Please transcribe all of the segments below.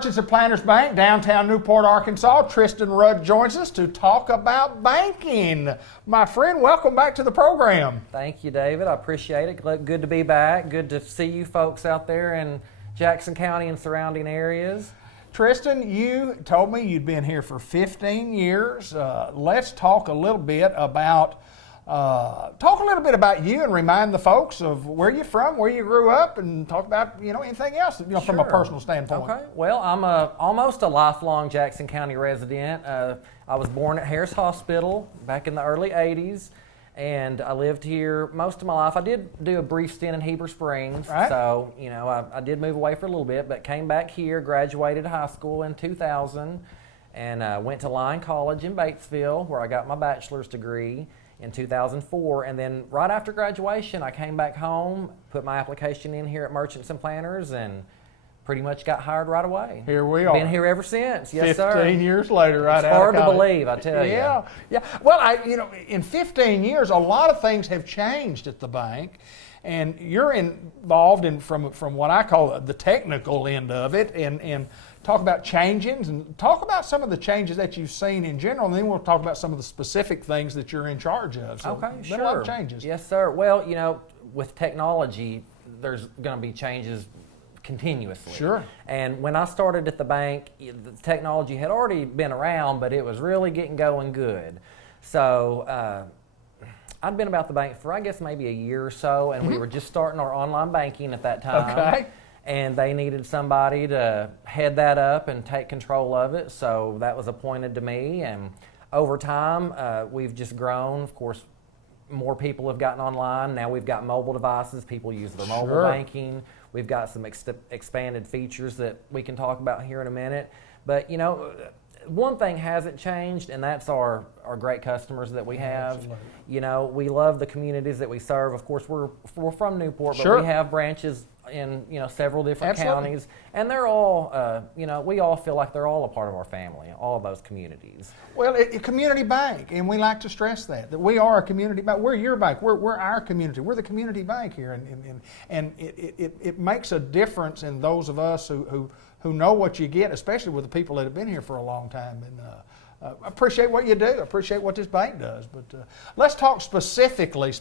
Merchants and Planners Bank, downtown Newport, Arkansas. Tristan Rudd joins us to talk about banking. My friend, welcome back to the program. Thank you, David. I appreciate it. Good to be back. Good to see you folks out there in Jackson County and surrounding areas. Tristan, you told me you'd been here for 15 years. Let's talk a little bit about you and remind the folks of where you're from, where you grew up, and talk about anything else from a personal standpoint. Okay. Well, I'm almost a lifelong Jackson County resident. I was born at Harris Hospital back in the early '80s, and I lived here most of my life. I did do a brief stint in Heber Springs, right. So I did move away for a little bit, but came back here, graduated high school in 2000, and went to Lyon College in Batesville, where I got my bachelor's degree in 2004, and then right after graduation I came back home, put my application in here at Merchants and Planners, and pretty much got hired right away. Here we are. Been here ever since. Yes, 15 sir. years later, right? It's hard to believe, I tell you. Yeah. Well, in 15 years, a lot of things have changed at the bank, and you're involved in from what I call the technical end of it, and talk about changes and talk about some of the changes that you've seen in general, and then we'll talk about some of the specific things that you're in charge of. So okay, sure. A lot of changes. Yes, sir. Well, with technology, there's going to be changes continuously. Sure. And when I started at the bank, the technology had already been around, but it was really getting going good. So I'd been about the bank for, I guess, maybe a year or so, and we were just starting our online banking at that time. Okay. And they needed somebody to head that up and take control of it, so that was appointed to me. And over time, we've just grown. Of course, more people have gotten online. Now we've got mobile devices. People use their mobile banking. We've got some expanded features that we can talk about here in a minute. But, one thing hasn't changed, and that's our great customers that we have. Absolutely. We love the communities that we serve. Of course, we're from Newport, but Sure. we have branches in several different Absolutely. counties, and they're all we all feel like they're all a part of our family, all of those communities. Well, a community bank, and we like to stress that we are a community bank. We're your bank. We're our community. We're the community bank here, and it makes a difference in those of us who know what you get, especially with the people that have been here for a long time. And appreciate what you do. Appreciate what this bank does. But let's talk specifically,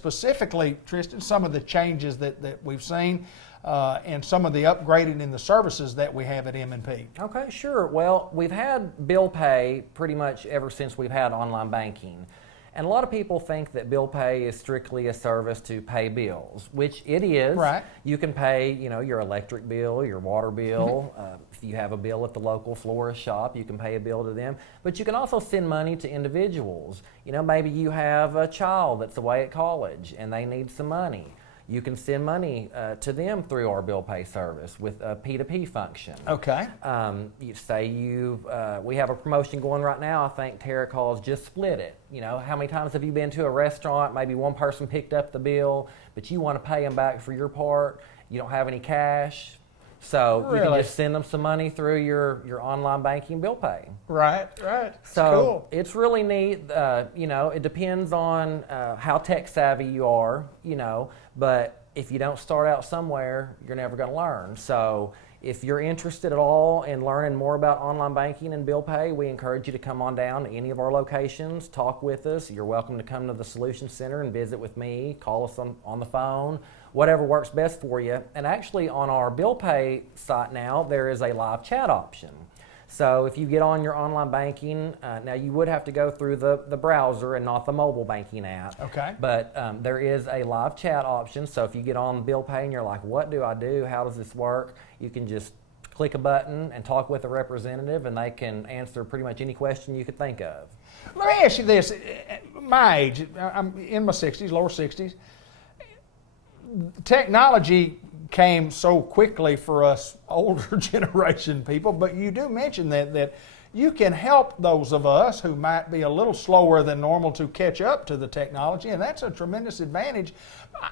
Tristan, some of the changes that we've seen. And some of the upgrading in the services that we have at M&P. Okay, sure. Well, we've had bill pay pretty much ever since we've had online banking. And a lot of people think that bill pay is strictly a service to pay bills, which it is. Right. You can pay, your electric bill, your water bill. If you have a bill at the local florist shop, you can pay a bill to them. But you can also send money to individuals. Maybe you have a child that's away at college and they need some money. You can send money to them through our bill pay service with a P2P function. Okay. We have a promotion going right now. I think Tara calls just split it. How many times have you been to a restaurant? Maybe one person picked up the bill, but you want to pay them back for your part. You don't have any cash. So Really? You can just send them some money through your online banking bill pay. Right. So cool. It's really neat. It depends on how tech savvy you are, but if you don't start out somewhere, you're never going to learn. So if you're interested at all in learning more about online banking and bill pay, we encourage you to come on down to any of our locations, talk with us. You're welcome to come to the Solution Center and visit with me, call us on the phone, whatever works best for you. And actually on our bill pay site now, there is a live chat option. So if you get on your online banking, now you would have to go through the browser and not the mobile banking app. Okay. But there is a live chat option. So if you get on bill pay and you're like, what do I do? How does this work? You can just click a button and talk with a representative, and they can answer pretty much any question you could think of. Let me ask you this. My age, I'm in my 60s, lower 60s. Technology came so quickly for us older generation people, but you do mention that you can help those of us who might be a little slower than normal to catch up to the technology, and that's a tremendous advantage.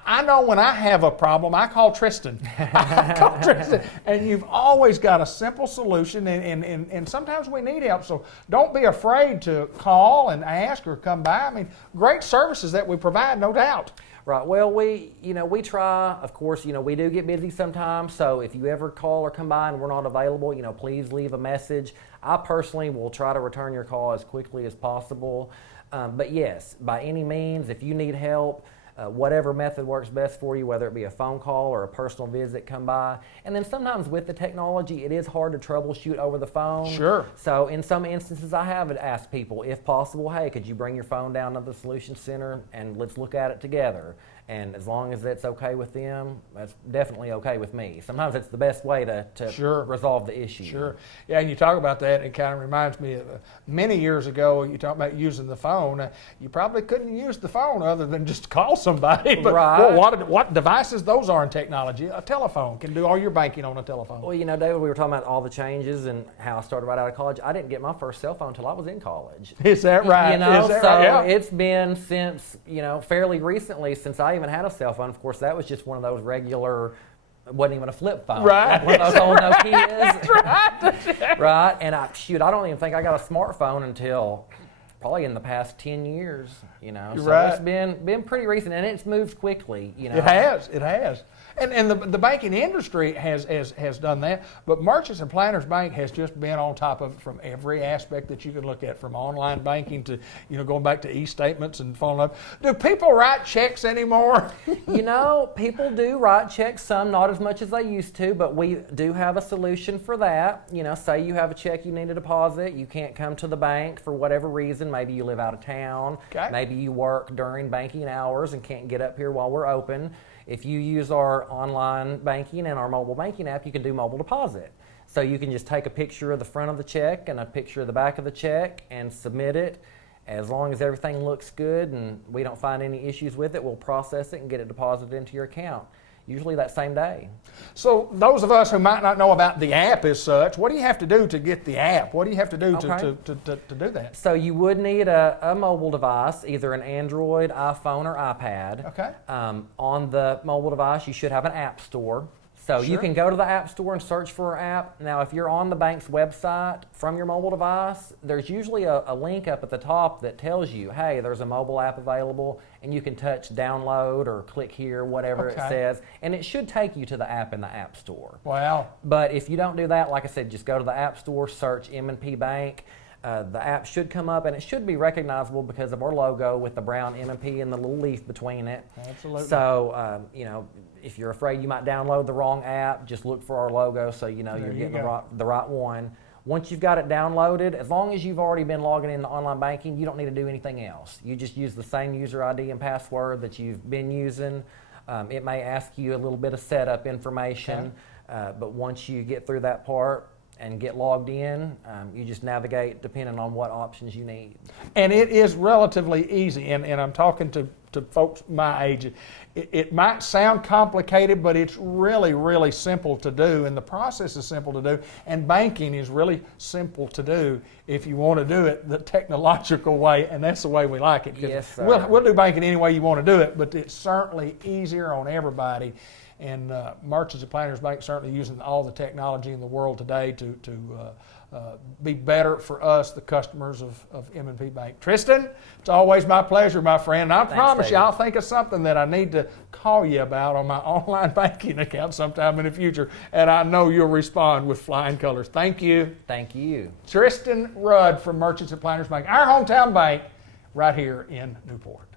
I know when I have a problem, I call Tristan. I call Tristan, and you've always got a simple solution, and sometimes we need help, so don't be afraid to call and ask or come by. I mean, great services that we provide, no doubt. Right. Well, we try. Of course, we do get busy sometimes. So if you ever call or come by and we're not available, please leave a message. I personally will try to return your call as quickly as possible. But yes, by any means, if you need help, whatever method works best for you, whether it be a phone call or a personal visit, come by. And then sometimes with the technology, it is hard to troubleshoot over the phone. Sure. So in some instances, I have asked people, if possible, hey, could you bring your phone down to the Solution Center and let's look at it together? And as long as that's okay with them, that's definitely okay with me. Sometimes it's the best way to Sure. resolve the issue. Sure. Yeah, and you talk about that, it kind of reminds me of many years ago, you talk about using the phone. You probably couldn't use the phone other than just call somebody. But Right. what devices those are in technology? A telephone can do all your banking on a telephone. Well, David, we were talking about all the changes and how I started right out of college. I didn't get my first cell phone until I was in college. Is that right? Is that right? Yeah. It's been since, fairly recently since I even had a cell phone. Of course, that was just one of those regular, wasn't even a flip phone. Right. Like one of those old Nokias. That's right. Right. And I don't even think I got a smartphone until probably in the past 10 years, So Right. it's been pretty recent, and it's moved quickly, It has. And the banking industry has done that, but Merchants and Planners Bank has just been on top of it from every aspect that you can look at, from online banking to going back to e-statements and following up. Do people write checks anymore? People do write checks, some not as much as they used to, but we do have a solution for that. Say you have a check you need to deposit, you can't come to the bank for whatever reason. Maybe you live out of town, Okay. Maybe you work during banking hours and can't get up here while we're open. If you use our online banking and our mobile banking app, you can do mobile deposit. So you can just take a picture of the front of the check and a picture of the back of the check and submit it. As long as everything looks good and we don't find any issues with it, we'll process it and get it deposited into your account, usually that same day. So those of us who might not know about the app as such, what do you have to do to get the app? What do you have to do Okay. to do that? So you would need a mobile device, either an Android, iPhone, or iPad. Okay. On the mobile device, you should have an app store. So you Sure. can go to the app store and search for our app. Now, if you're on the bank's website from your mobile device, there's usually a link up at the top that tells you, hey, there's a mobile app available, and you can touch download or click here, whatever it Okay. says, and it should take you to the app in the app store. Wow. But if you don't do that, like I said, just go to the app store, search M&P Bank. The app should come up, and it should be recognizable because of our logo with the brown M&P and the little leaf between it. Absolutely. So, if you're afraid you might download the wrong app, just look for our logo so you're you getting go. the right one. Once you've got it downloaded, as long as you've already been logging into online banking, you don't need to do anything else. You just use the same user ID and password that you've been using. It may ask you a little bit of setup information, but once you get through that part and get logged in, you just navigate depending on what options you need. And it is relatively easy, and I'm talking to folks my age. It might sound complicated, but it's really, really simple to do, and the process is simple to do, and banking is really simple to do if you want to do it the technological way, and that's the way we like it. 'Cause Yes, sir. we'll do banking any way you want to do it, but it's certainly easier on everybody. And Merchants and Planners Bank certainly using all the technology in the world today to be better for us, the customers of M&P Bank. Tristan, it's always my pleasure, my friend. And I promise you, David. I'll think of something that I need to call you about on my online banking account sometime in the future, and I know you'll respond with flying colors. Thank you. Thank you. Tristan Rudd from Merchants and Planners Bank, our hometown bank right here in Newport.